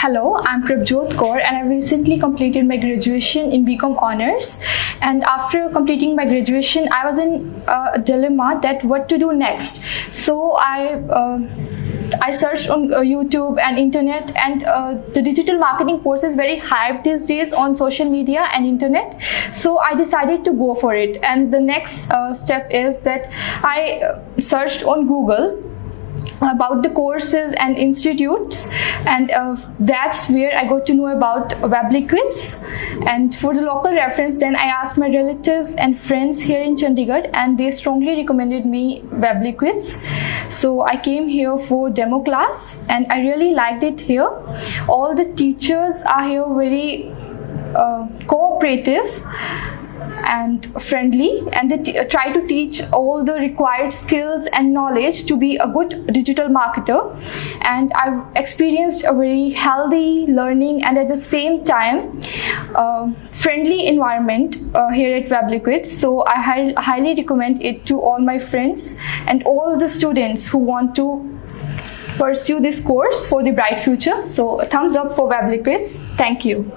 Hello, I'm Prabhjot Kaur and I've recently completed my graduation in BCom Honours. And after completing my graduation, I was in a dilemma that what to do next. So I searched on YouTube and internet, and the digital marketing course is very hyped these days on social media and internet. So I decided to go for it. And the next step is that I searched on Google about the courses and institutes, and that's where I got to know about Webliquids. And for the local reference, then I asked my relatives and friends here in Chandigarh, and they strongly recommended me Webliquids. So I came here for demo class and I really liked it here. All the teachers are here very cooperative and friendly, and they try to teach all the required skills and knowledge to be a good digital marketer. And I've experienced a very healthy learning and at the same time friendly environment here at Webliquids. So I highly recommend it to all my friends and all the students who want to pursue this course for the bright future. So thumbs up for Webliquids. Thank you.